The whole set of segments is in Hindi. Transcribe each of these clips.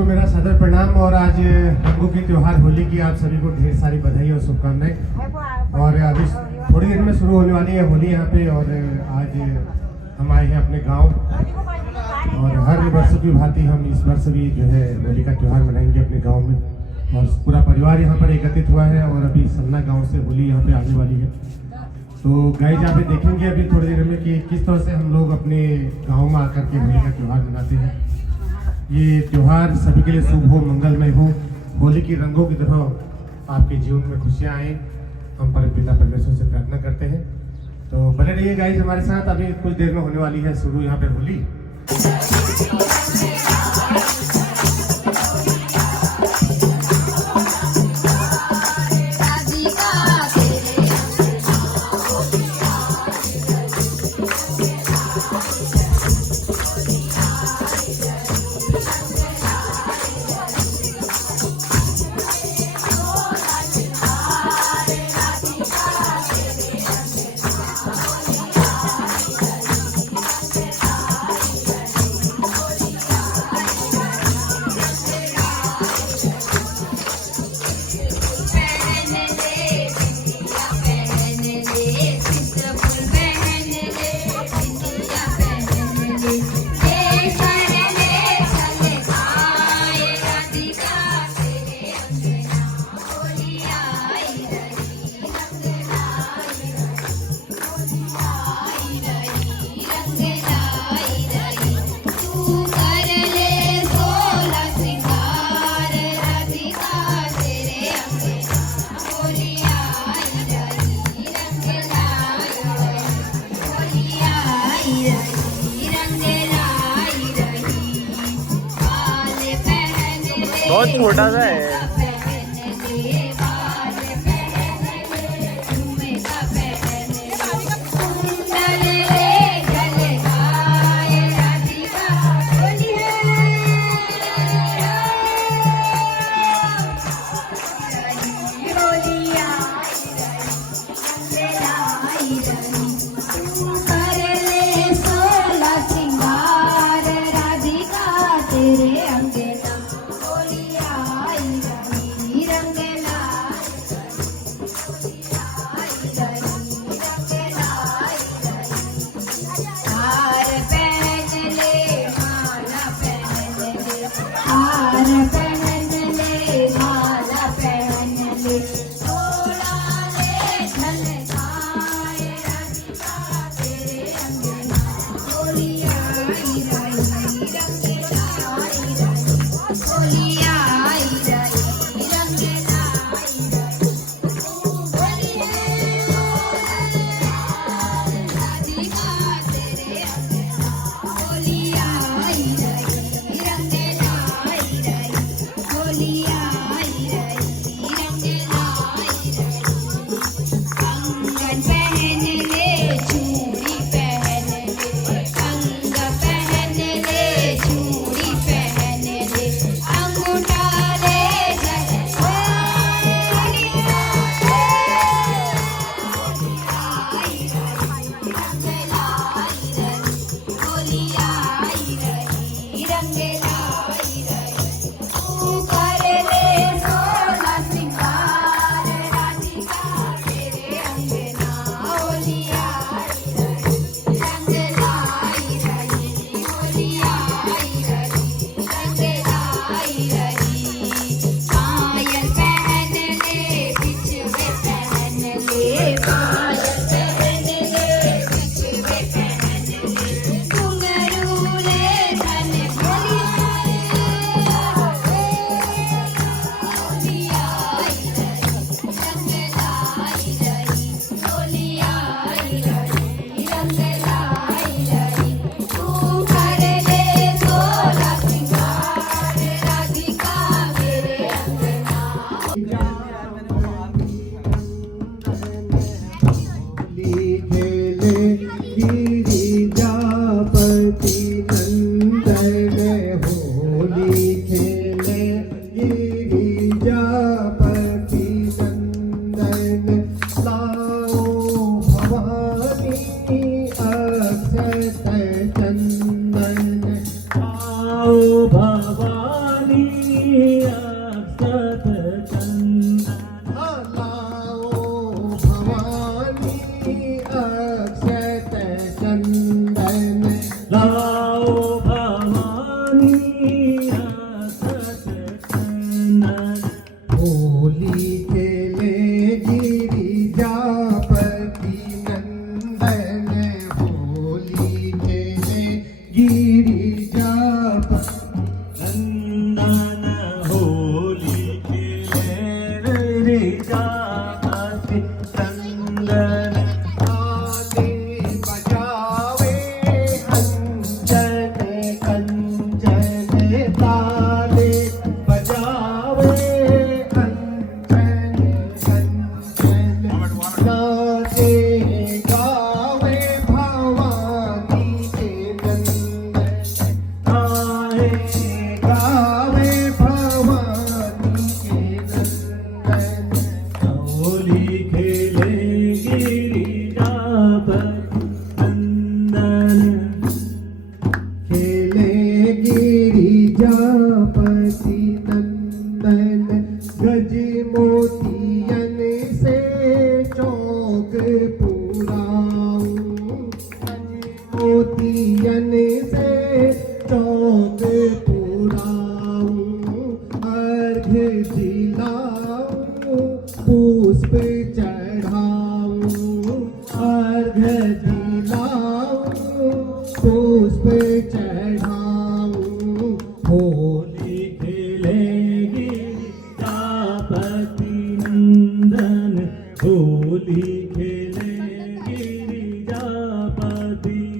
को मेरा सादर प्रणाम। और आज रंगों के त्यौहार होली की आप सभी को ढेर सारी बधाई और शुभकामनाएं। और अभी थोड़ी देर में शुरू होने वाली है होली यहाँ पे। और आज हम आए हैं अपने गांव और हर वर्ष की भांति हम इस वर्ष भी जो है होली का त्यौहार मनाएंगे अपने गाँव में। और पूरा परिवार यहाँ पर एकत्रित हुआ है और अभी सन्ना गाँव से होली यहाँ पे आने वाली है। तो गाइस यहाँ पे देखेंगे अभी थोड़ी देर में कि किस तरह से हम लोग अपने गाँव में आकर के होली का त्यौहार मनाते हैं। ये त्यौहार सभी के लिए शुभ हो, मंगलमय हो। होली की रंगों की तरह आपके जीवन में खुशियाँ आए, हम परमपिता परमेश्वर से प्रार्थना करते हैं। तो बने रहिए गाइस हमारे साथ। अभी कुछ देर में होने वाली है शुरू यहाँ पे होली। बहुत छोटा सा है। भवानी होली खेले गिरिजापति नंदन, होली खेले गिरिजापति नंदन होली खेले गिरिजापति नंदन ताले बजावे अंजन कंजन, ताले बजावे अंजन कंजन, नाचे गावे भवानी के नंदन, आए गावे भवानी के नंदन। होली खेले गिरिजापति नंदन खेले गिरिजापति नंदन, गज मोतियन से चौक पुराऊं, गज मोतियन से चौक पुराऊं, अर्घ दिलाऊं पुष्प चढ़ाऊं, अर्घ दिलाऊं पुष्प चढ़ाऊं। होली खेले गिरिजापति नंदन होली खेले गिरिजापति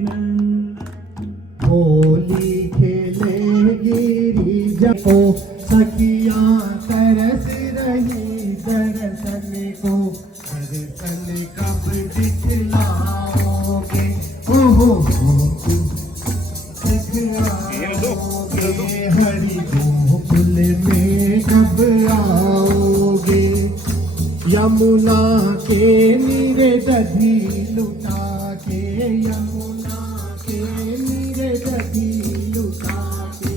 नंदन होली खेले गिरिजा को सखियां तरस रही दर्शन को, दर्शन कब दिखलाओगे, ओहो दिखलाओगे, हरि गोकुल में कब आओगे, यमुना के नीरे दधी लुटा के, यमुना के नीरे दधी लुटा के,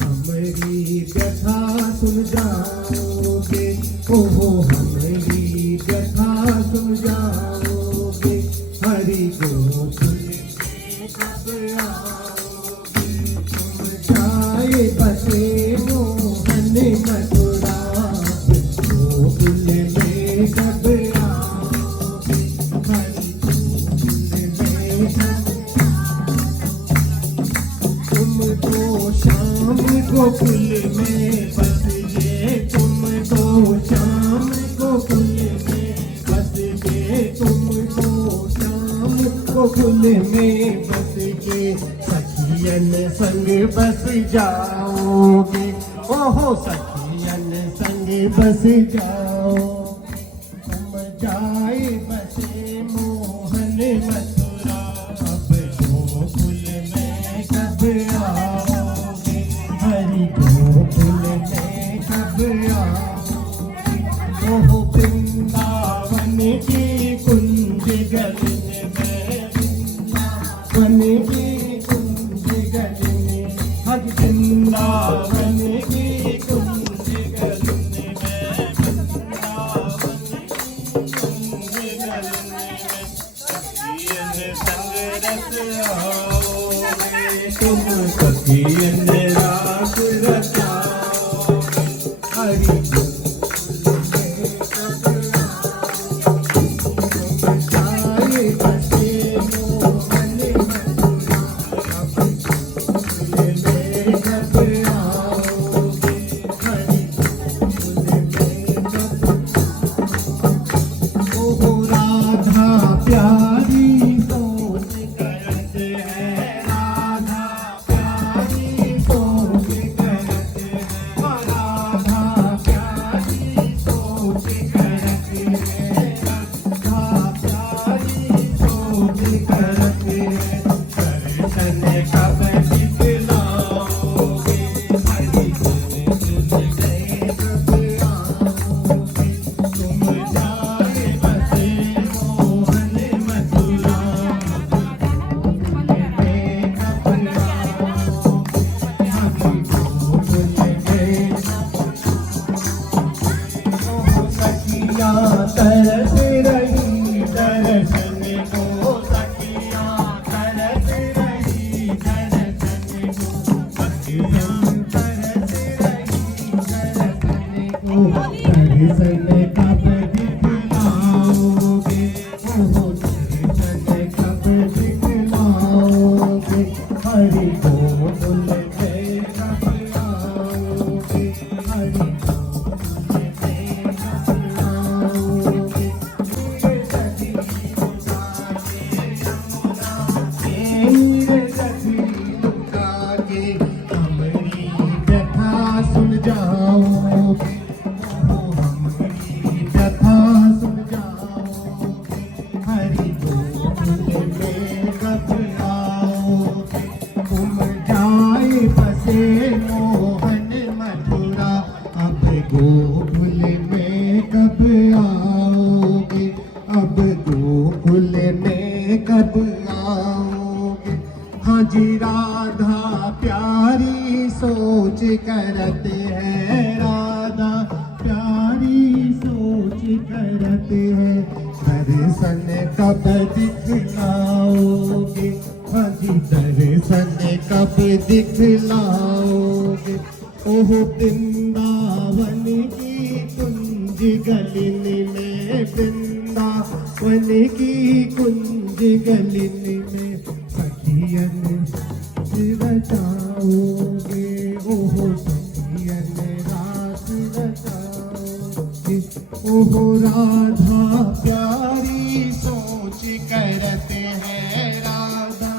हमारी व्यथा सुन जाओगे, ओहो हमारी व्यथा सुन जाओगे, हरि गोकुल में कब आओगे, तुम जाए बसे मोहन मथुरा, गोकुल में कब आओगे, हरि गोकुल में कब, तुम तो शाम गोकुल में बस गए, तुम तो शाम गोकुल में बस गए, तुम तो शाम गोकुल में बस गए, सखियन संग बस जाओगे, ओहो सखियन संग बस जाओ, तुम जाए बसे मोहन मथुरा, अब गोकुल में कब आओगे, हरि गोकुल में कब आओगे, ओहो वृंदावन की कुंज गलिन में, वृंदावन की कुंज गलिन, हज वृंदावन की कुंज गलिन में, वृंदावन कुंज गलिन में, सखियन संग रस आओगे, तुम सखियन रास रचाओगे, हरि गोकुल में कब आओगे, जाओगे, ओ हमारी व्यथा सुन जाओगे, हरि गोकुल में कब आओगे, तुम जाए बसे मोहन मथुरा, अब गोकुल में कब आओगे, अब गोकुल में कब आओगे। हाँ जी राधा प्यारी सोच करते हैं, राधा प्यारी सोच करते हैं, दर्शन कब दिखलाओगे, हाँ जी दर्शन कब दिखलाओगे। ओह वृंदावन की कुंज गलिन में, वृंदावन की कुंज गलिन में सखियन रचाओगे, ओह सखियन रात रचाओगे। ओह राधा प्यारी सोच करते हैं, राधा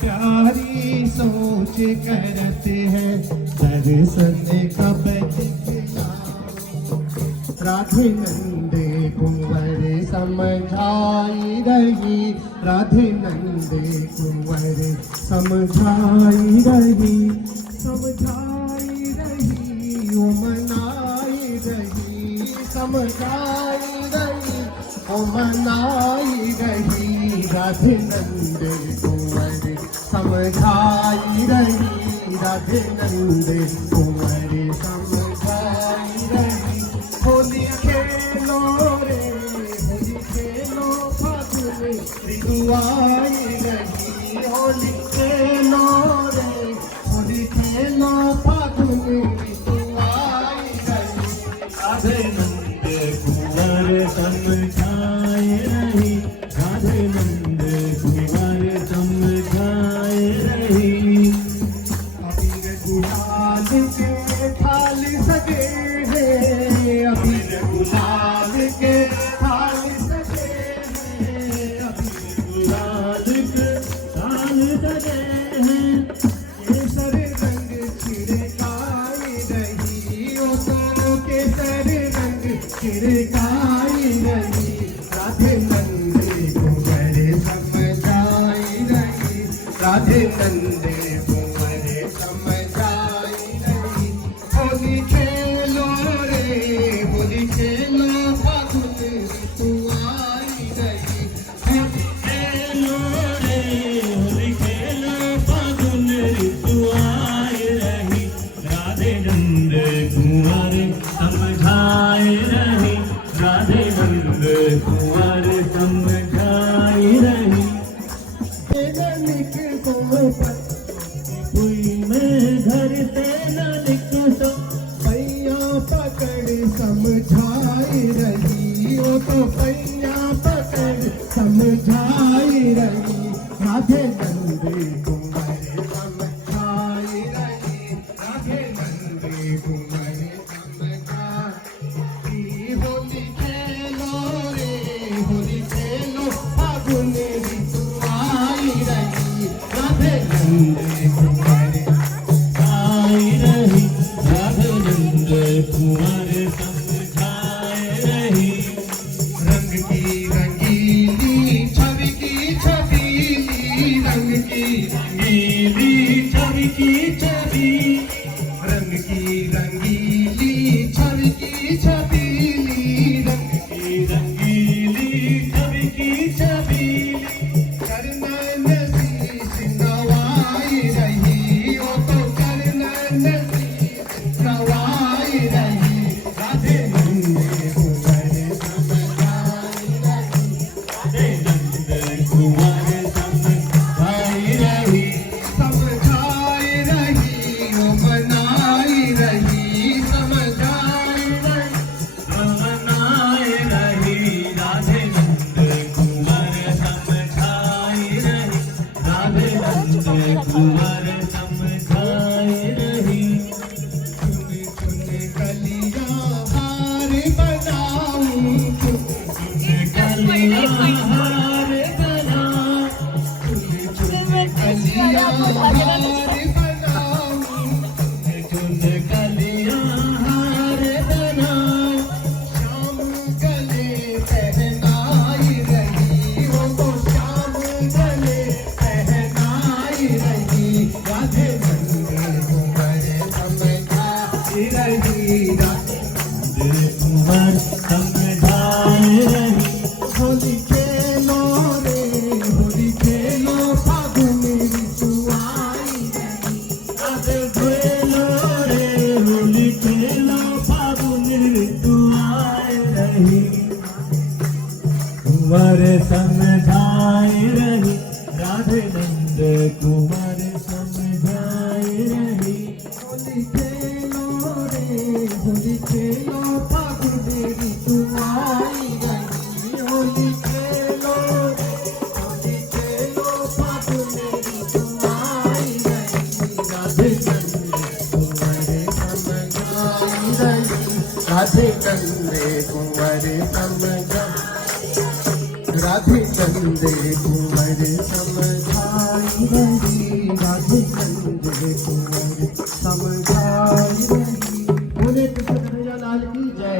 प्यारी सोच करते हैं, दर्शन कब दिखलाओ। राधे नंदे कुंवर समझाई रही, राधे नंदे कुंवर समझाई रही, समझाई रही ओ मनाई रही, समझाई रही ओ मनाई रही। राधे नंदे कुंवर समझाई रही, राधे नंदे कुंवर समझाई रही। होली खेलो रे होली खेलो फागुन ऋतु आई रही, होली खेलो रे होली खेलो फागुन ऋतु आई रही। राधे नंद कुंवर समझाए रही, राधे नंद कुंवर समझाए रही। अबीर गुलाल के थाल सजे हैं, अबीर गुलाल के थाल सजे हैं, अबीर गुलाल के ताल सजे हैं, केसर रंग छिड़काई रही, ओ तो केसर रंग छिड़काई रही। राधे नंदे कुंवर समझाई रही, राधे नंदे कुंवर समझाई रही। होली खेलो रे होली खेलो फागुन ऋतु आई रही, होली खेलो रे होली खेलो फागुन ऋतु आए रही। राधे नंद कुंवर समझाए रही, राधे नंद कुंवर समझाए रही। निक तुम कोई में घर से न निकलो, पैया पकड़ समझाई रही, ओ तो पैया पकड़ समझाई रही। राधे नंदे कुंवर समझाई रही, राधे नंदे कुंवर समझाई। होली खेलो रे होली खेलो फागुन ऋतु आई रही, राधे नंदे कुंवर आई रही, राधे नंद कुंवर समझाए रही। रंग की रंगीली छवि की छबीली, रंग की रंगीली छवि की छवि, रंग की रंगीली रही कुंवर समझाए रही होली खेलो रे होली खेलो फागुन ऋतुआई अबे खेलो रे होली खेलो फागुन ऋतु आए रही कुंवर समझाए रही राधे नंद कुंवर समझाए रही होली खेलो रे होली खेलो फागुन ऋतुआई होली खेलो रे होली खेलो फागुन ऋतुआई राधे चंद्र कुंवर समझा राधे चंद्र कुंवर समझाई रही राधे चंद्र कुंवर समझाई रही। बोले कृष्ण कन्हैया लाल की जय।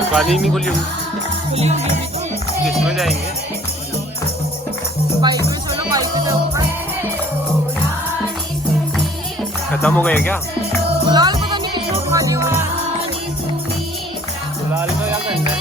दुकान ही नहीं खुली हुई, किसमें जाएंगे? बाइक में चलो, बाइक में जाओ। खत्म हो गए क्या? गुलाल पता नहीं किसको खा लिया। गुलाल का क्या करना है?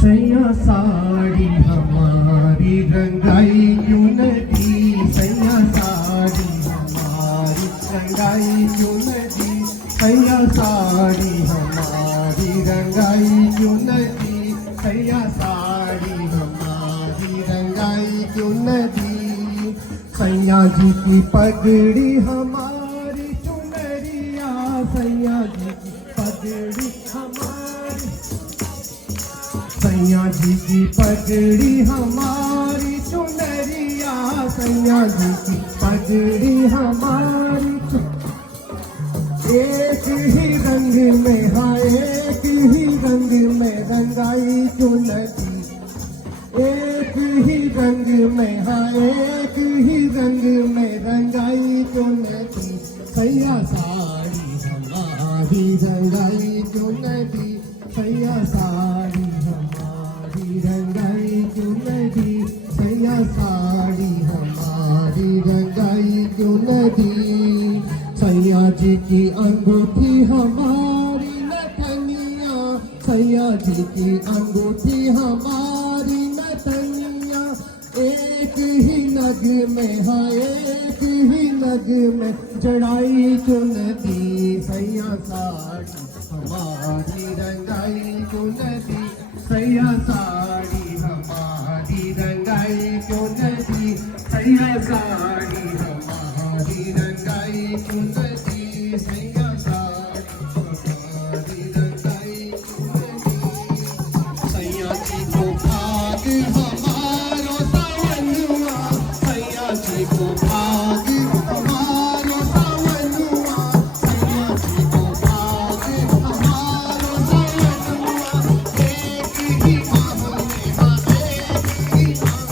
सैया साड़ी हमारी रंगाई क्यों नदी, सैया साड़ी हमारी रंगाई क्यों नदी, सैया साड़ी हमारी रंगाई क्यों नदी, सैया साड़ी हमारी रंगाई क्यों नदी, सैया जी की पगड़ी हमारी चुनरिया, सैया जी की पगड़ी हमारी, सैया जी की पगड़ी हमारी चुनरिया, सैया जी की पगड़ी हमारी एक ही रंग में, हाँ एक ही रंग में रंगाई चुनरी, एक ही रंग में, हाँ एक ही रंग में रंगाई चुनरी, सैया साड़ी हमारी रंगाई चुनरी, सैया साड़ी हमारी रंगाई चुनरी, सैया साड़ी हमारी रंगाई क्यों नदी सैया जी की अंगूठी हमारी नथनिया सैया जी की अंगूठी हमारी नथनिया एक ही नग में हाँ एक ही नग में जड़ाई क्यों नदी सैया साड़ी हमारी रंगाई क्यों नदी सैया साड़ी हमारी रंगाई क्यों नदी सैया साड़ी हमारी रंगाई क्यों नदी सैया साड़ी हमारी रंगाई क्यों नदी सैया जी को भाग हमारो सावनुआ सैया जी को भाग हमारो सावनुआ सैया जी को भाग हमारो सावनुआ एक ही बाह में हाँ एक ही बाह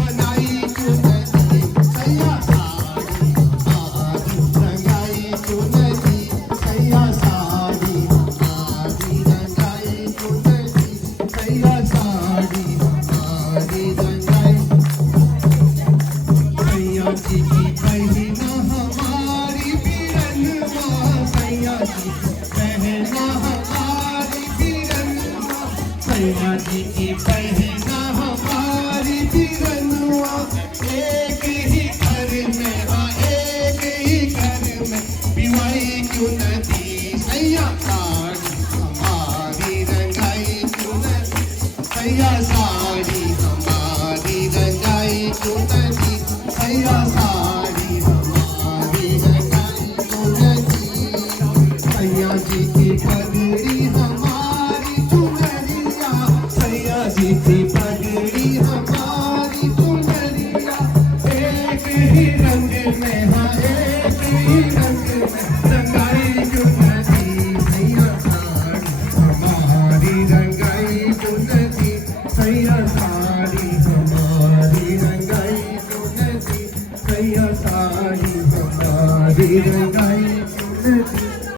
बनाई क्यों नदी सैया साड़ी हमारी रंगाई क्यों नदी सैया साड़ी हमारी रंगाई क्यों नदी सैया साड़ी हमारी रंगाई सैया जी की बहना हमारी बिरनवा सैया जी की बहना हमारी बिरनवा सैया जी की बहना हमारी बिरनवा एक ही घर में हाँ एक ही घर में बिवाई क्यों नदी सैया साड़ी हमारी रंगाई क्यों नदी सैया साड़ी हमारी रंगाई क्यों नदी सैया साड़ी हमारी रंगाई क्यों नदी सैया जी की पगड़ी हमारी चुनरिया सैया जी की पगड़ी हमारी चुनरिया एक ही रंग में हाँ एक ही रंग में रंगाई क्यों नदी सैया साड़ी हमारी रंगाई क्यों नदी सैया साड़ी हमारी रंगाई क्यों नदी सैया साड़ी हमारी रंगाई